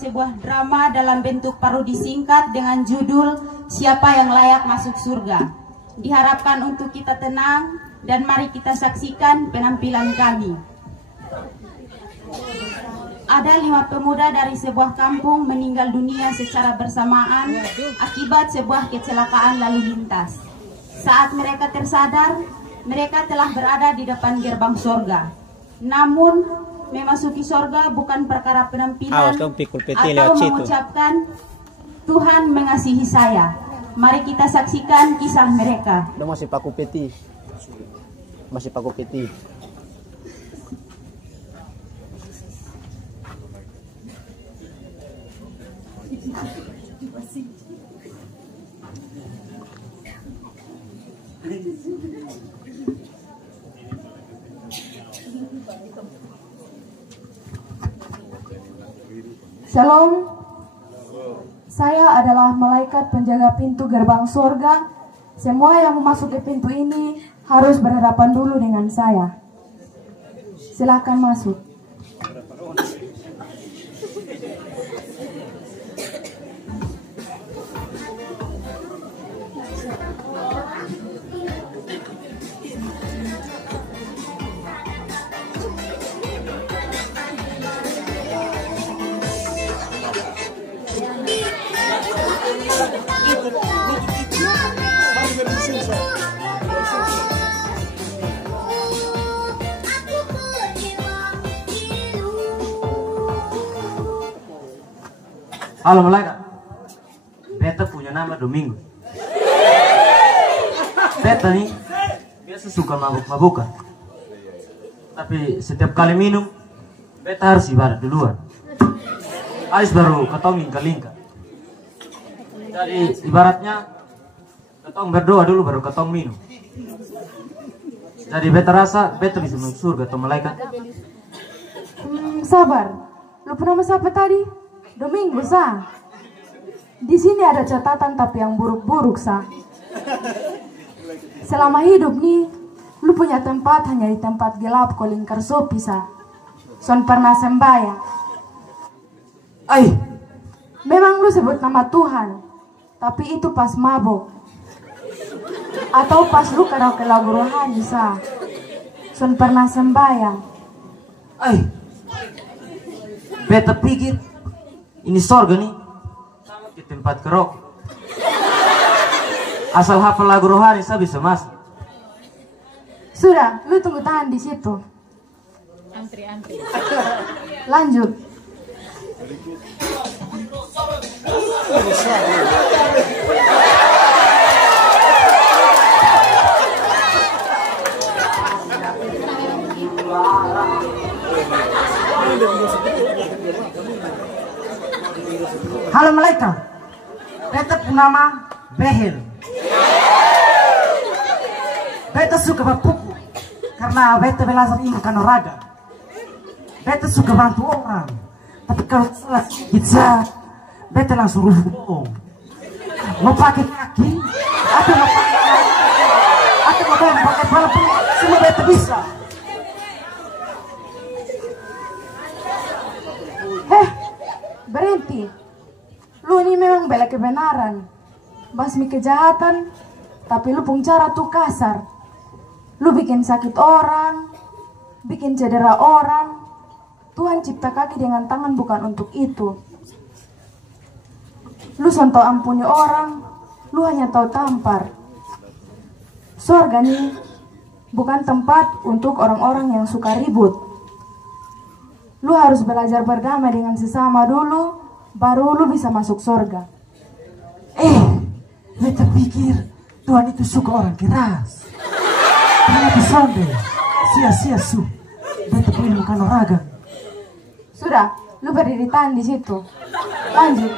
sebuah drama dalam bentuk parodi singkat dengan judul Siapa yang Layak Masuk Surga. Diharapkan untuk kita tenang dan mari kita saksikan penampilan kami. Ada 5 pemuda dari sebuah kampung meninggal dunia secara bersamaan akibat sebuah kecelakaan lalu lintas. Saat mereka tersadar, mereka telah berada di depan gerbang sorga. Namun, memasuki sorga bukan perkara penampilan atau mengucapkan Tuhan mengasihi saya. Mari kita saksikan kisah mereka. Masih paku peti. Shalom, saya adalah malaikat penjaga pintu gerbang surga. Semua yang memasuki pintu ini harus berhadapan dulu dengan saya. Silakan masuk. Halo malaikat, beta punya nama Domingo. Beta nih biasa suka mabuk-mabukan, tapi setiap kali minum beta harus ibarat duluan. Ais baru ketong lingka-lingka. Jadi ibaratnya ketong berdoa dulu baru ketong minum. Jadi beta rasa beta bisa masuk surga atau malaikat. Sabar, lu pernah siapa tadi? Domingo, Sa. Di sini ada catatan tapi yang buruk-buruk, Sa. Selama hidup nih, lu punya tempat hanya di tempat gelap kau lingkar sopi, Sa. Son pernah sembahyang. Memang lu sebut nama Tuhan, tapi itu pas mabok. Atau pas lu karaoke lagu rohani, Sa. Son pernah sembahyang. Beta pikir ini sorga nih, sama ke tempat karaoke. Asal hafal lagu rohani saya bisa masuk. Sudah, lu tunggu tahan di situ. Antri. Lanjut. Halo malaikat, beta nama Behel. Beta suka berpupu karena beta belajar ilmu kanuragan. Beta suka bantu orang, tapi kalau salah sedikit beta langsung rubuh. Mau pakai kaki atau mau pakai kepala pun semua beta bisa. Berhenti. Lu ini memang bela kebenaran, basmi kejahatan, tapi lu pun cara tuh kasar. Lu bikin sakit orang, bikin cedera orang. Tuhan cipta kaki dengan tangan bukan untuk itu. Lu sonto ampuni orang, lu hanya tahu tampar. Surga nih bukan tempat untuk orang-orang yang suka ribut. Lu harus belajar berdamai dengan sesama dulu, baru lu bisa masuk surga. Beta pikir Tuhan itu suka orang keras. Ternyata sonde, sia-sia su. Beta punya kanuragan. Sudah, lu berdiri tahan di situ. Lanjut.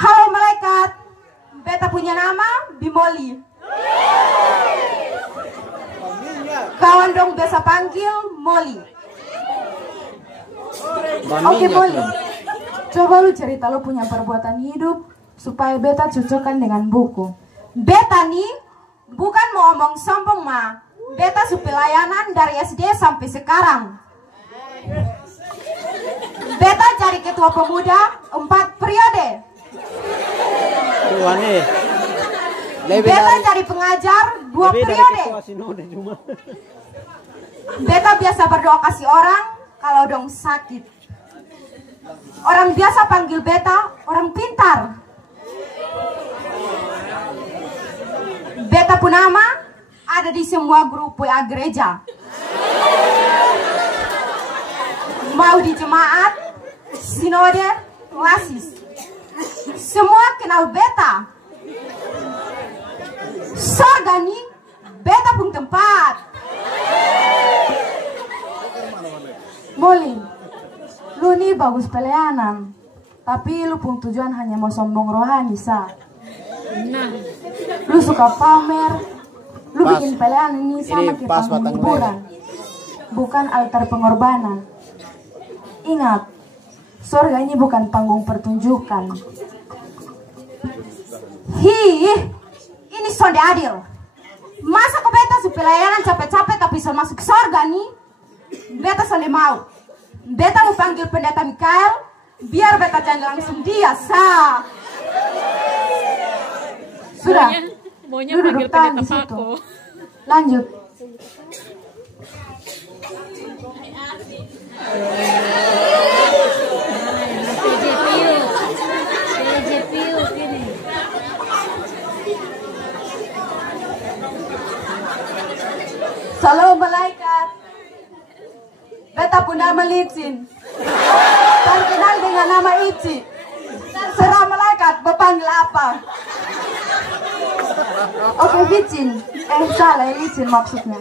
Halo malaikat, beta punya nama Bimoli. Kawan dong biasa panggil Molly. Oke, Molly. Coba lu cerita lu punya perbuatan hidup supaya beta cocokkan dengan buku. Beta nih bukan mau omong sombong ma. Beta su pelayanan dari SD sampai sekarang. Beta jadi ketua pemuda 4 periode. Beta jadi pengajar 2 periode. Beta biasa berdoa kasih orang kalau dong sakit. Orang biasa panggil beta orang pintar. Beta pun nama ada di semua grup WA gereja. Mau di jemaat, sinode, klasis. Semua kenal beta. Sorga nih, beta pun tempat. Molly, lu nih bagus pelayanan, tapi lu pun tujuan hanya mau sombong rohani sa. Lu suka pamer, lu bikin pelayanan ini sama kayak panggung hiburan, bukan altar pengorbanan. Ingat, surga ini bukan panggung pertunjukan. Ini sonde adil. Masa kok beta su pelayanan capek-capek tapi so masuk surga nih? Beta sonde mau. Beta mau panggil pendeta Mikael biar beta jangan langsung dia sa. Sudah, Maunya lu panggil duduk tahan pendeta di situ. Pako. Lanjut. Salam malaikat. Beta pun nama Licin. Terkenal dengan nama Ici. Terserah malaikat berpanggil apa. Oke, Vicin. Salah, Licin maksudnya.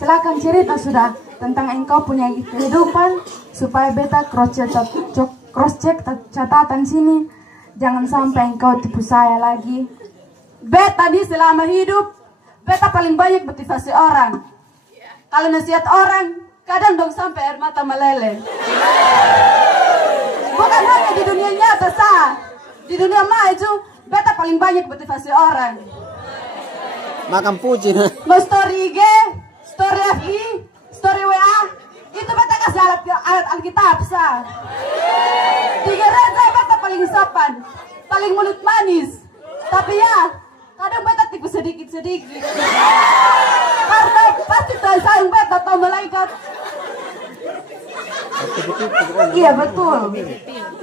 Silakan cerita sudah tentang engkau punya kehidupan supaya beta cross check catatan sini. Jangan sampai engkau tipu saya lagi. Beta di selama hidup, beta paling banyak motivasi orang. Kalau nasihat orang, kadang dong sampai air mata meleleh. Bukan hanya di dunia nyata sah, di dunia maju, beta paling banyak motivasi orang. Makan puji nah. Mau story IG, story FB, story WA, itu beta kasih alat Alkitab sah. Di gereja beta paling sopan, paling mulut manis. Tapi ya, kadang beta tipu sedikit-sedikit. Karena pasti sayang beta atau malaikat. Iya betul.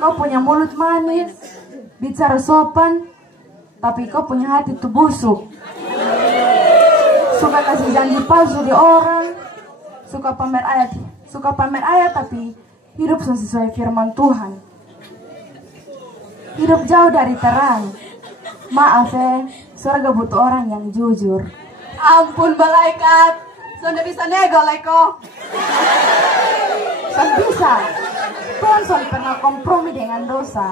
Kau punya mulut manis, bicara sopan, tapi kau punya hati tuh busuk. Suka kasih janji palsu di orang, suka pamer ayat tapi hidup sesuai firman Tuhan. Hidup jauh dari terang. Maaf surga butuh orang yang jujur. Ampun malaikat, sudah bisa nego leko. Bisa. Tuhan sudah pernah kompromi dengan dosa.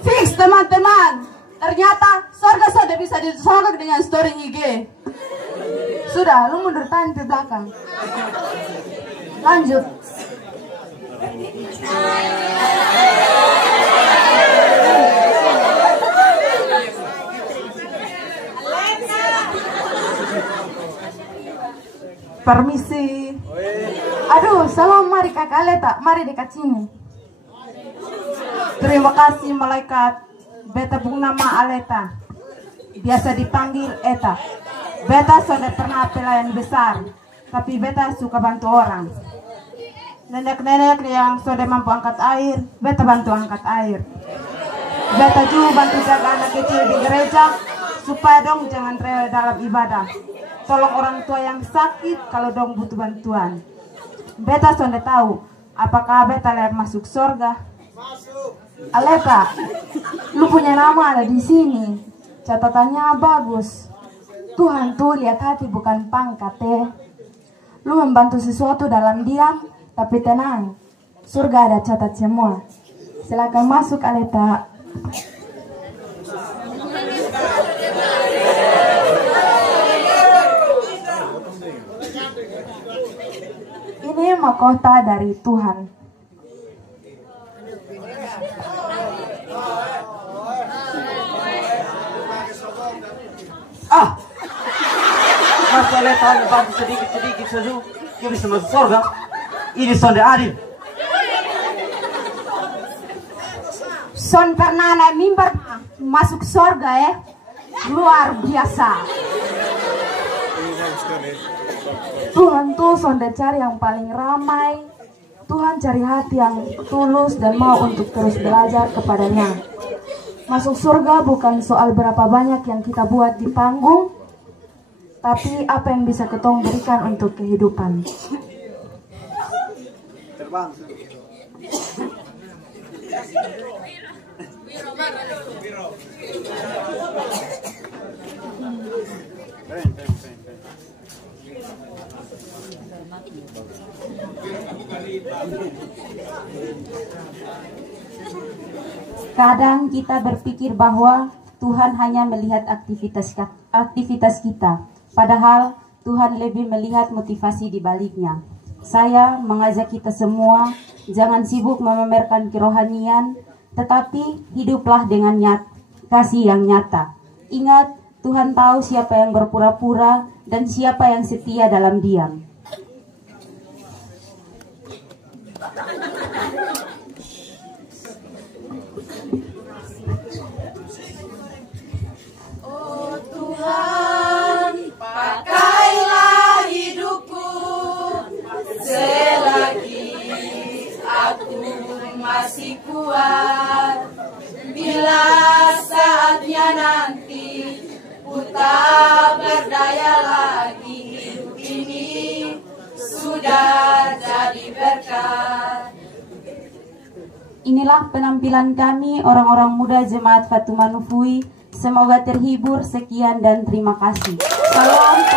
Fix teman-teman. Ternyata surga sudah bisa disogok dengan story IG. Sudah, lu mundur tahan ke belakang. Lanjut. Permisi. Aduh, salam, mari kakak Aleta, mari dekat sini. Terima kasih malaikat. Beta pun nama Aleta, biasa dipanggil Eta. Beta sudah pernah pelayan besar, tapi beta suka bantu orang. Nenek-nenek yang sudah mampu angkat air, beta bantu angkat air. Beta juga bantu jaga anak kecil di gereja, supaya dong jangan rewel dalam ibadah. Tolong orang tua yang sakit kalau dong butuh bantuan. Beta sudah tahu, apakah beta layak masuk surga? Aleta, lu punya nama ada di sini. Catatannya bagus. Tuhan tuh lihat hati bukan pangkat Lu membantu sesuatu dalam diam, tapi tenang. Surga ada catat semua. Silakan masuk Aleta. Ini mahkota dari Tuhan. soleh hanya bantu sedikit-sedikit saja, dia bisa masuk surga. Ini sonde adil. Son pernah naik mimbar masuk surga luar biasa. Tuhan tuh sonde cari yang paling ramai. Tuhan cari hati yang tulus dan mau untuk terus belajar kepadanya. Masuk surga bukan soal berapa banyak yang kita buat di panggung, tapi apa yang bisa ketong berikan untuk kehidupan. Terbang. Kadang kita berpikir bahwa Tuhan hanya melihat aktivitas kita, padahal Tuhan lebih melihat motivasi di baliknya. Saya mengajak kita semua, jangan sibuk memamerkan kerohanian, tetapi hiduplah dengan kasih yang nyata. Ingat, Tuhan tahu siapa yang berpura-pura dan siapa yang setia dalam diam. Oh Tuhan, pakailah hidupku selagi aku masih kuat. Bila saatnya nanti ku tak berdaya lagi, hidup ini sudah jadi berkat. Inilah penampilan kami orang-orang muda Jemaat Fatumah Nufui. Semoga terhibur. Sekian dan terima kasih. Salam.